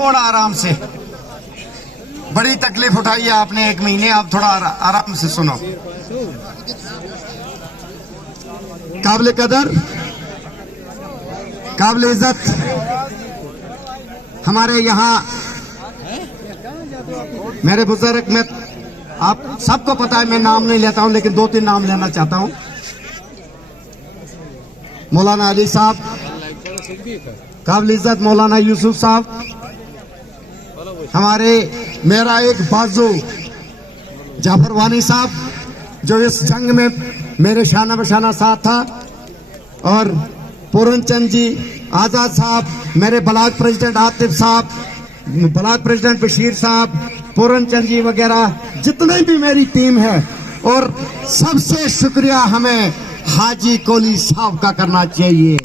थोड़ा आराम से, बड़ी तकलीफ उठाई है आपने 1 महीने, आप थोड़ा आराम से सुनो। काबिल कदर, काबिल इज्जत हमारे यहाँ मेरे बुजुर्ग में, आप सबको पता है मैं नाम नहीं लेता हूं, लेकिन 2-3 नाम लेना चाहता हूं। मौलाना अली साहब, काबिल इज्जत मौलाना यूसुफ साहब, हमारे मेरा एक बाजू जाफर वानी साहब जो इस जंग में मेरे शाना बशाना साथ था, और पूरन चंद जी आजाद साहब, मेरे ब्लॉक प्रेसिडेंट आतिफ साहब, ब्लॉक प्रेसिडेंट बशीर साहब, पूरन चंद जी वगैरह जितने भी मेरी टीम है। और सबसे शुक्रिया हमें हाजी कोली साहब का करना चाहिए।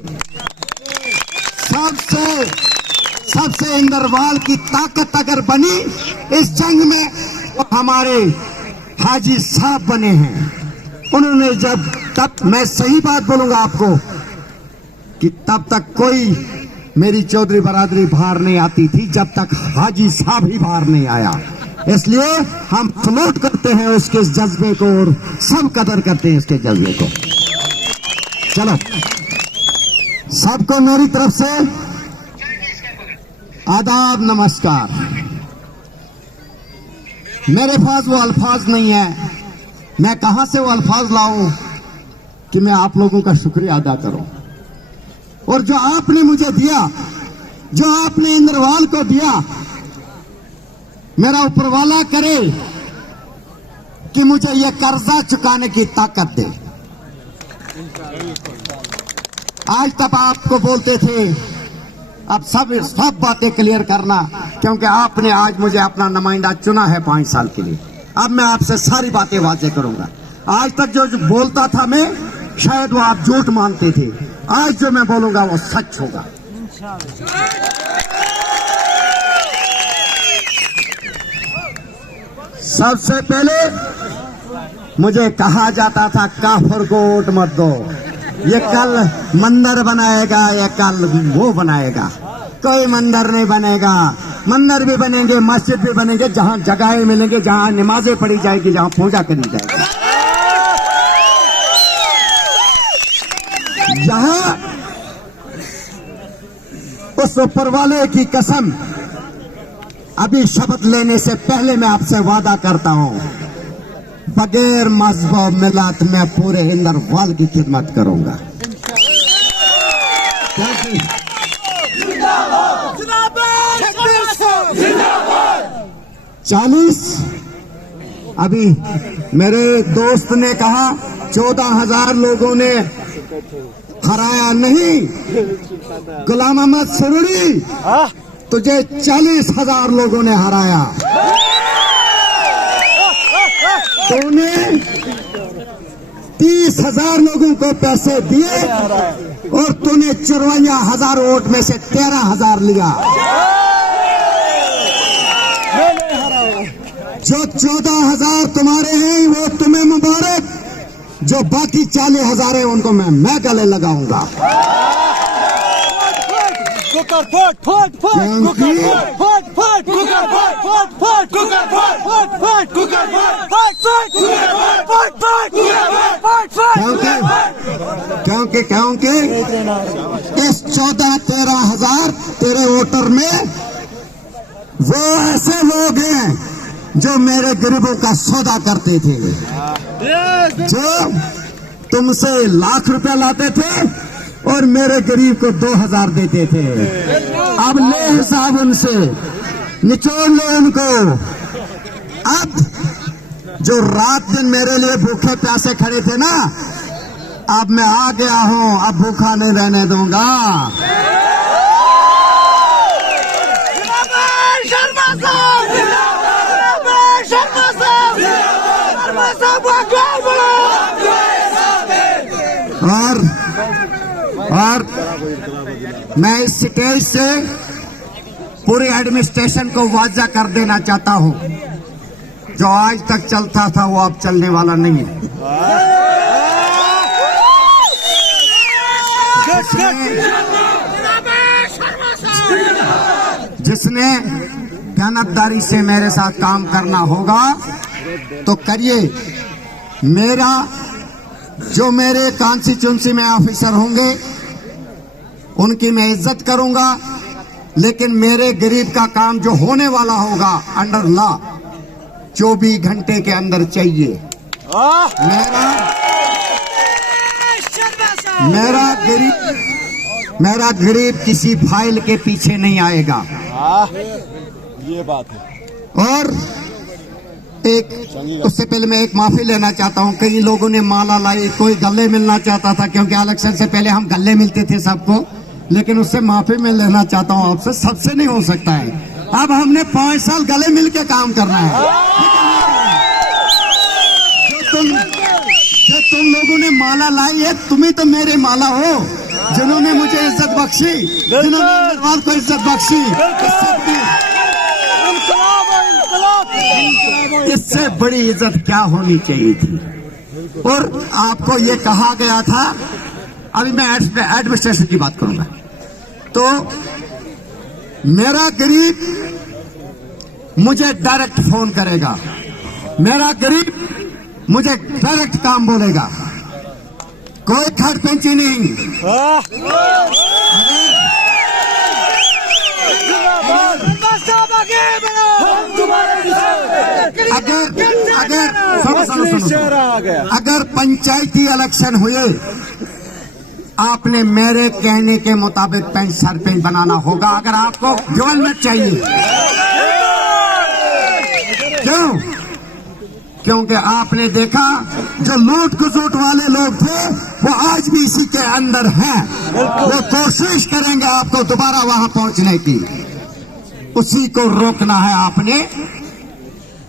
सबसे इंदरवाल की ताकत अगर बनी इस जंग में तो हमारे हाजी साहब बने हैं। उन्होंने तब मैं सही बात बोलूंगा आपको कि तब तक कोई मेरी चौधरी बरादरी बाहर नहीं आती थी जब तक हाजी साहब ही बाहर नहीं आया। इसलिए हम सलूट करते हैं उसके जज्बे को और सब कदर करते हैं उसके जज्बे को। चलो, सबको मेरी तरफ से आदाब, नमस्कार। मेरे पास वो अल्फाज नहीं है, मैं कहां से वो अल्फाज लाऊं कि मैं आप लोगों का शुक्रिया अदा करूं। और जो आपने मुझे दिया, जो आपने इंद्रवाल को दिया, मेरा ऊपरवाला करे कि मुझे ये कर्जा चुकाने की ताकत दे। आज तक आपको बोलते थे, अब सब बातें क्लियर करना, क्योंकि आपने आज मुझे अपना नुमाइंदा चुना है 5 साल के लिए। अब मैं आपसे सारी बातें वाजे करूंगा। आज तक जो बोलता था मैं, शायद वो आप झूठ मानते थे, आज जो मैं बोलूंगा वो सच होगा। सबसे पहले मुझे कहा जाता था काफिर को वोट मत दो, ये कल मंदिर बनाएगा, ये कल वो बनाएगा। कोई मंदिर नहीं बनेगा। मंदिर भी बनेंगे, मस्जिद भी बनेंगे, जहां जगहें मिलेंगे, जहां नमाजें पढ़ी जाएगी, जहां पूजा करी जाएगी, जहां उस ऊपर वाले की कसम, अभी शपथ लेने से पहले मैं आपसे वादा करता हूं, बगैर मजहब मिलात में पूरे इंदरवाल की खिदमत करूंगा। 40 अभी मेरे दोस्त ने कहा 14,000 लोगों ने हराया नहीं, गुलाम अहमद सुरूरी तुझे 40,000 लोगों ने हराया। तूने 30,000 लोगों को पैसे दिए और तूने 54,000 वोट में से 13,000 लिया। जो 14,000 तुम्हारे हैं वो तुम्हें मुबारक, जो बाकी 40,000 है उनको मैं गले लगाऊंगा। क्योंकि इस 14-13,000 तेरे वोटर में वो ऐसे लोग हैं जो मेरे गरीबों का सौदा करते थे, जो तुमसे लाख रुपया लाते थे और मेरे गरीब को 2,000 देते थे। अब ले हिसाब उनसे, निचोड़ ले उनको। अब जो रात दिन मेरे लिए भूखे प्यासे खड़े थे ना, अब मैं आ गया हूं, अब भूखा नहीं रहने दूंगा। और मैं इस स्टेज से पूरी एडमिनिस्ट्रेशन को वाजा कर देना चाहता हूं, जो आज तक चलता था वो अब चलने वाला नहीं है। जिसने ज्ञानदारी से मेरे साथ काम करना होगा तो करिए। मेरा जो मेरे कॉन्स्टिट्यूंसी में ऑफिसर होंगे उनकी मैं इज्जत करूंगा, लेकिन मेरे गरीब का काम जो होने वाला होगा अंडर लॉ 24 घंटे के अंदर चाहिए। मेरा गरीब किसी फाइल के पीछे नहीं आएगा। ये बात है। और उससे पहले मैं एक माफी लेना चाहता हूं। कई लोगों ने माला लाई, कोई गले मिलना चाहता था, क्योंकि इलेक्शन से पहले हम गले मिलते थे सबको, लेकिन उससे माफी मैं लेना चाहता हूं आपसे। सबसे नहीं हो सकता है। अब हमने 5 साल गले मिल के काम करना है। जो तुम लोगों ने माला लाई है, तुम ही तो मेरे माला हो, जिन्होंने मुझे इज्जत बख्शी, जिन्होंने को इज्जत बख्शी। इससे बड़ी इज्जत क्या होनी चाहिए थी। और आपको ये कहा गया था, अभी मैं एडमिनिस्ट्रेशन की बात करूंगा, तो मेरा गरीब मुझे डायरेक्ट फोन करेगा, मेरा गरीब मुझे डायरेक्ट काम बोलेगा, कोई खट पेंची नहीं। अगर पंचायती इलेक्शन हुए, आपने मेरे कहने के मुताबिक पेंच सरपंच बनाना होगा। अगर आपको डेवलपमेंट चाहिए, क्यों? क्योंकि आपने देखा जो लूट खसूट वाले लोग थे वो आज भी इसी के अंदर हैं। वो कोशिश करेंगे आपको दोबारा वहां पहुंचने की, उसी को रोकना है आपने।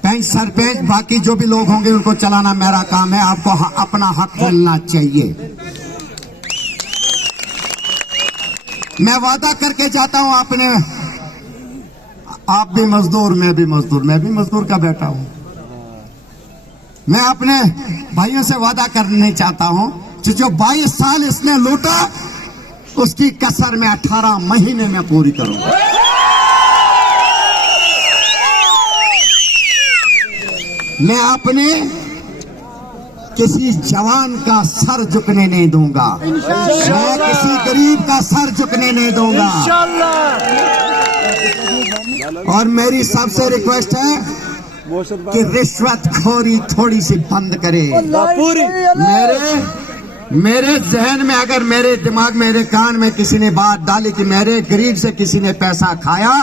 पेंच सरपंच बाकी जो भी लोग होंगे उनको चलाना मेरा काम है। आपको अपना हक मिलना चाहिए। मैं वादा करके जाता हूं, आपने, आप भी मजदूर, मैं भी मजदूर, मैं भी मजदूर का बेटा हूं। मैं अपने भाइयों से वादा करने चाहता हूं कि जो 22 साल इसने लूटा उसकी कसर में 18 महीने में पूरी करूंगा। मैं अपने किसी जवान का सर झुकने नहीं दूंगा, मैं किसी गरीब का सर झुकने नहीं दूंगा। और मेरी सबसे रिक्वेस्ट है कि रिश्वतखोरी थोड़ी सी बंद करे। मेरे जहन में, अगर मेरे दिमाग में, मेरे कान में किसी ने बात डाली कि मेरे गरीब से किसी ने पैसा खाया,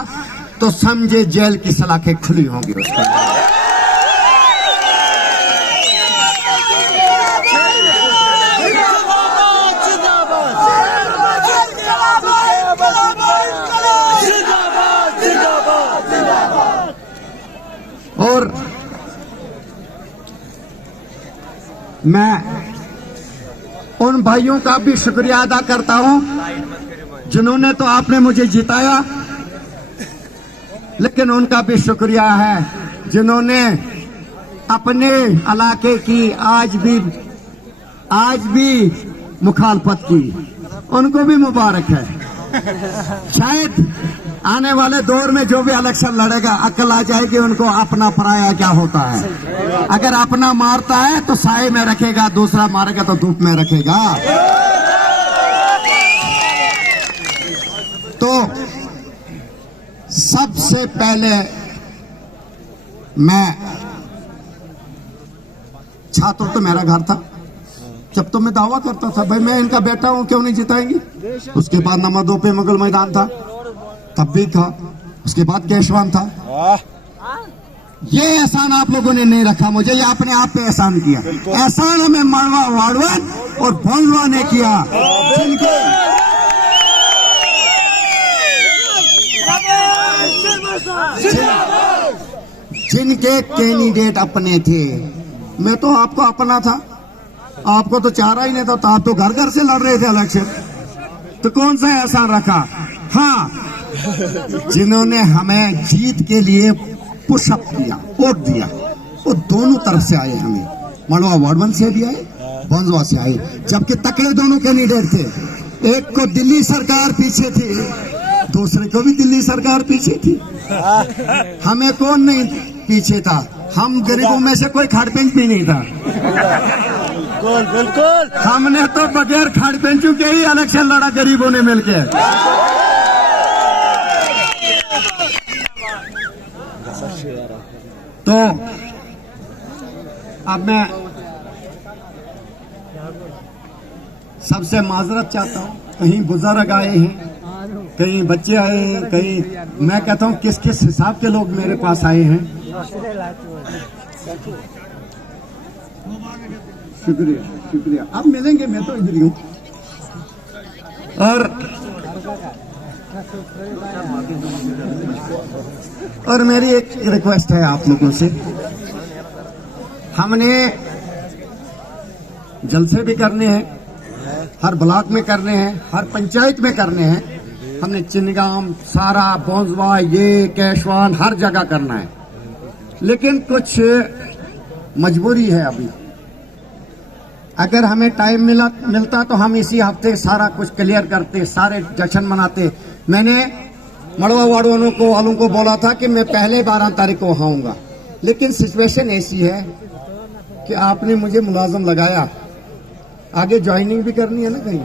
तो समझे जेल की सलाखें खुली होंगी उसके लिए। और मैं उन भाइयों का भी शुक्रिया अदा करता हूं जिन्होंने, तो आपने मुझे जिताया, लेकिन उनका भी शुक्रिया है जिन्होंने अपने इलाके की आज भी मुखालफत की। उनको भी मुबारक है। शायद आने वाले दौर में जो भी इलेक्शन लड़ेगा, अकल आ जाएगी उनको अपना पराया क्या होता है। अगर अपना मारता है तो साए में रखेगा, दूसरा मारेगा तो धूप में रखेगा। तो सबसे पहले मैं, छात्र तो मेरा घर था, जब तो मैं दावा करता था भाई मैं इनका बेटा हूं, क्यों नहीं जिताएंगे। उसके बाद नंबर 2 पे मुगल मैदान था, तब भी था। उसके बाद केशवान था। ये एहसान आप लोगों ने नहीं रखा मुझे, ये अपने आप पे एहसान किया। एहसान हमें मड़वा वाड़वन और भोंजवा ने किया, जिनके कैंडिडेट अपने थे। मैं तो आपको अपना था, आपको तो चारा ही नहीं था, तो आप तो घर घर से लड़ रहे थे इलेक्शन, तो कौन सा एहसान रखा। हाँ, जिन्होंने हमें जीत के लिए पुशअप किया, वोट दिया, वो दोनों तरफ से आए। हमें मड़वा वार्डवन से भी आए, भोंजवा से आए, जबकि तकड़े दोनों कैंडिडेट थे। एक को दिल्ली सरकार पीछे थी, दूसरे को भी दिल्ली सरकार पीछे थी, हमें कौन नहीं पीछे था। हम गरीबों में से कोई खाड़ पेंच भी नहीं था। बिल्कुल बिल्कुल। हमने तो बगैर खाड़ पेंचू के ही इलेक्शन लड़ा गरीबों ने मिलकर। तो अब मैं सबसे माजरत चाहता हूँ, कहीं बुजुर्ग आए हैं, कहीं बच्चे आए हैं, कहीं मैं कहता हूँ किस किस हिसाब के लोग मेरे पास आए हैं। शुक्रिया शुक्रिया, अब मिलेंगे, मैं तो इधर ही हूँ। और मेरी एक रिक्वेस्ट है आप लोगों से, हमने जलसे भी करने हैं, हर ब्लॉक में करने हैं, हर पंचायत में करने हैं। हमने चिनगाम, सारा, बोंजवा, ये कैशवान, हर जगह करना है। लेकिन कुछ मजबूरी है अभी। अगर हमें टाइम मिलता तो हम इसी हफ्ते सारा कुछ क्लियर करते, सारे जश्न मनाते। मैंने मड़वा वार्ड वालों को बोला था कि मैं पहले 12 तारीख को आऊंगा, लेकिन सिचुएशन ऐसी है कि आपने मुझे मुलाजम लगाया, आगे ज्वाइनिंग भी करनी है ना कहीं।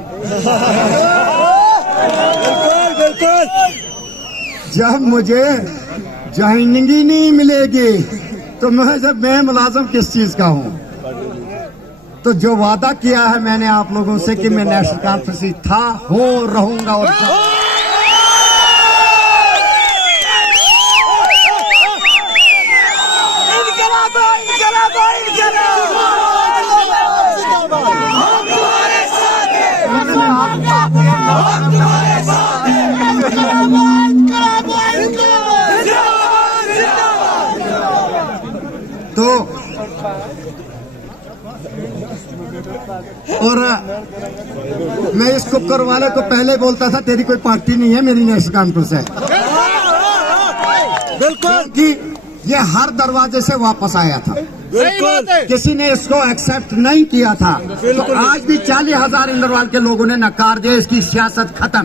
जब मुझे ज्वाइनिंग ही नहीं मिलेगी तो मैं मुलाजम किस चीज का हूँ। तो जो वादा किया है मैंने आप लोगों से कि मैं नेशनल कॉन्फ्रेंस था, हो, रहूंगा और तो और मैं इस कुकर वाले को पहले बोलता था तेरी कोई पार्टी नहीं है, मेरी नेशनल कॉन्फ्रेंस है। बिल्कुल कि ये हर दरवाजे से वापस आया था, किसी ने इसको एक्सेप्ट नहीं किया था। तो आज भी 40,000 इंदरवाल के लोगों ने नकार दिया, इसकी सियासत खत्म।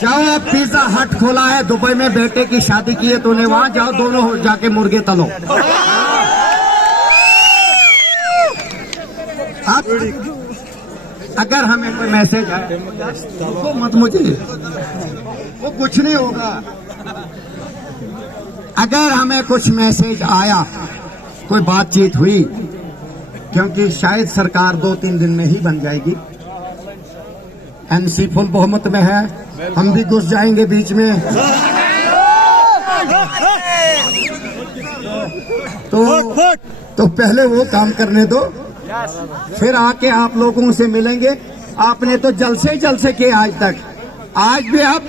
जाओ आप पिज्जा हट खोला है दुबई में, बेटे की शादी की है तूने, वहां जाओ, दोनों जाके मुर्गे तलो। अगर हमें कोई मैसेज आए तो मत मुझे, वो कुछ नहीं होगा। अगर हमें कुछ मैसेज आया, कोई बातचीत हुई, क्योंकि शायद सरकार 2-3 दिन में ही बन जाएगी, एनसी फुल बहुमत में है, हम भी घुस जाएंगे बीच में। तो पहले वो काम करने दो, फिर आके आप लोगों से मिलेंगे। आपने तो जलसे किए आज तक, आज भी आप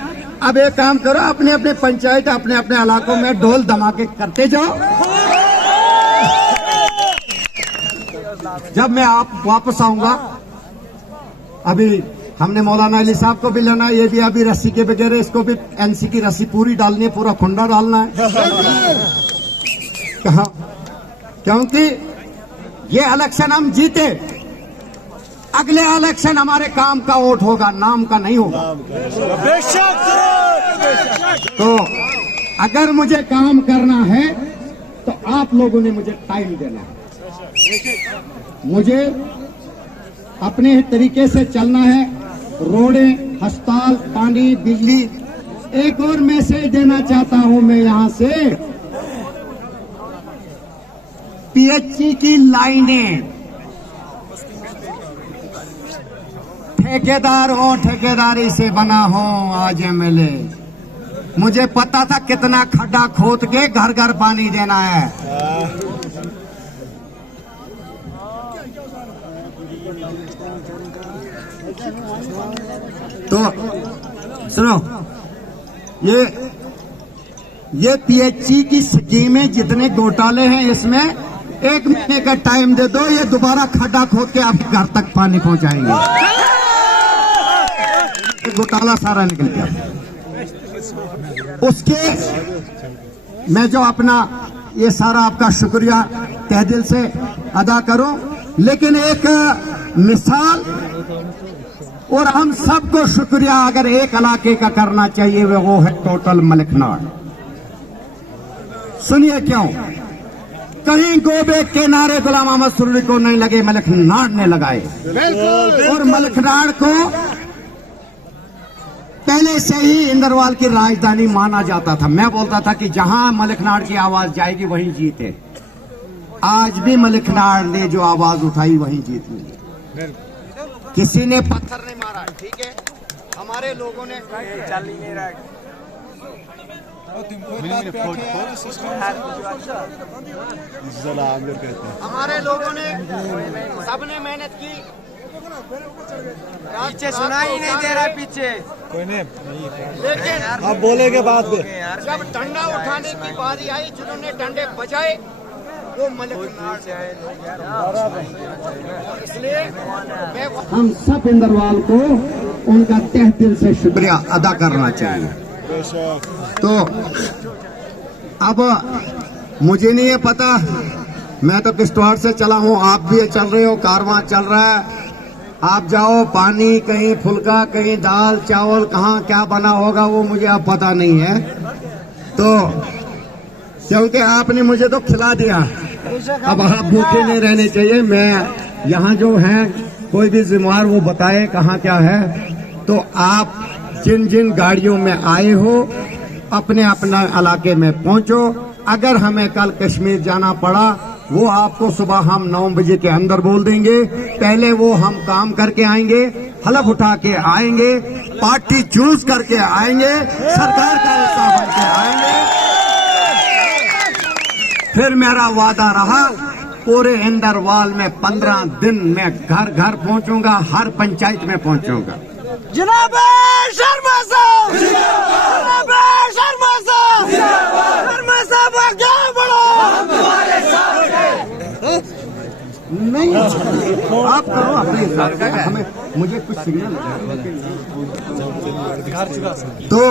अब एक काम करो, अपने अपने पंचायत, अपने अपने इलाकों में ढोल धमाके करते जाओ। जब मैं आप वापस आऊंगा, अभी हमने मौलाना अली साहब को भी लेना है, ये भी अभी रस्सी के बगैर, इसको भी एनसी की रस्सी पूरी डालनी है, पूरा खुंडा डालना है। कहा, क्योंकि ये इलेक्शन हम जीते, अगले इलेक्शन हमारे काम का वोट होगा, नाम का नहीं होगा। तो अगर मुझे काम करना है तो आप लोगों ने मुझे टाइम देना है, मुझे अपने तरीके से चलना है। रोडें, अस्पताल, पानी, बिजली। एक और मैसेज देना चाहता हूं मैं यहां से, पीएचई की लाइनें, ठेकेदार हो, ठेकेदारी से बना हो आज एमएलए। मुझे पता था कितना खड्डा खोद के घर घर पानी देना है। तो सुनो, ये पीएचई की स्कीमें जितने घोटाले हैं, इसमें 1 महीने का टाइम दे दो, ये दोबारा खड्डा खोद के आपके घर तक पानी पहुंचाएंगे। घोटाला सारा निकल गया। उसके मैं जो अपना ये सारा आपका शुक्रिया तहे दिल से अदा करूं, लेकिन एक मिसाल और हम सबको शुक्रिया अगर एक इलाके का करना चाहिए वो है टोटल मलिकनाड़। सुनिए क्यों, कहीं गोबे के नारे गुलाम अहमद सुरूरी को नहीं लगे, मलिकनाड़ ने लगाए। और मलिकनाड़ को पहले से ही इंदरवाल की राजधानी माना जाता था। मैं बोलता था कि जहां मलिकनाड़ की आवाज जाएगी वहीं जीत है। आज भी मलिकनाड़ ने जो आवाज उठाई वहीं जीत मिली। किसी ने पत्थर नहीं मारा, ठीक है, हमारे लोगों ने हमारे लोगों ने सबने मेहनत की। पीछे सुनाई नहीं दे रहा, पीछे कोई नहीं, लेकिन अब बोले के बाद जब डंडा उठाने की बारी आई, जिन्होंने डंडे बजाए वो मलिकनाड़ से आए। इसलिए हम सब इंदरवाल को उनका तहे दिल से शुक्रिया अदा करना चाहिए। तो अब मुझे नहीं है पता, मैं तो किश्तवाड़ से चला हूँ, आप भी चल रहे हो, कारवां चल रहा है। आप जाओ, पानी कहीं फुल्का, कहीं दाल चावल, कहाँ क्या बना होगा वो मुझे अब पता नहीं है। तो क्योंकि आपने मुझे तो खिला दिया, अब आप भूखे नहीं रहने चाहिए। मैं यहाँ जो है कोई भी जिम्मेवार वो बताए कहाँ क्या है। तो आप जिन जिन गाड़ियों में आए हो अपने अपने इलाके में पहुंचो। अगर हमें कल कश्मीर जाना पड़ा वो आपको सुबह हम 9 बजे के अंदर बोल देंगे। पहले वो हम काम करके आएंगे, हलफ उठा के आएंगे, पार्टी चूज करके आएंगे, सरकार का हिस्सा बन के आएंगे। फिर मेरा वादा रहा, पूरे इंदरवाल में 15 दिन में घर घर पहुंचूंगा, हर पंचायत में पहुंचूंगा। जनाब शर्मा साहब, जनाब शर्मा साहब, शर्मा साहब आगे बढ़ो, हम तुम्हारे साथ हैं। नहीं, आप करो अपने हिसाब से, हमें मुझे कुछ सिग्नल तो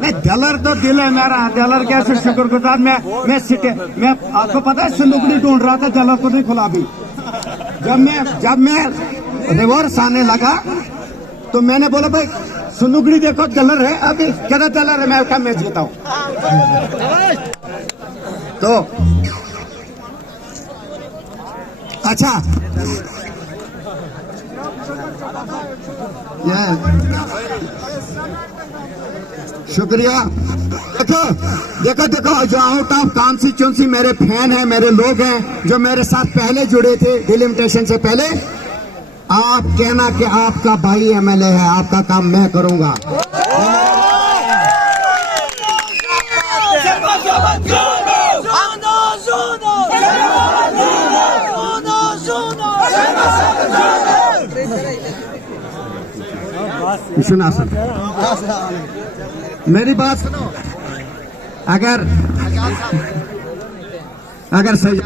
मैं दलर तो दिल है मेरा, दलर कैसे शुक्रगुजार। मैं आपको पता है सिंदुकड़ी ढूंढ रहा था, दलर को नहीं खुला अभी। जब मैं रिवर्स आने लगा तो मैंने बोला भाई सिंदुकड़ी देखो दलर है, अभी क्या दलर है, मैं क्या मैं जीता हूँ। तो अच्छा शुक्रिया। देखो जो आउट ऑफ कॉन्स्टिट्यूंसी मेरे फैन हैं, मेरे लोग हैं जो मेरे साथ पहले जुड़े थे डिलिमिटेशन से पहले, आप कहना कि आपका भाई एमएलए है, आपका काम मैं करूंगा। सुना सुन, मेरी बात सुनो। अगर सही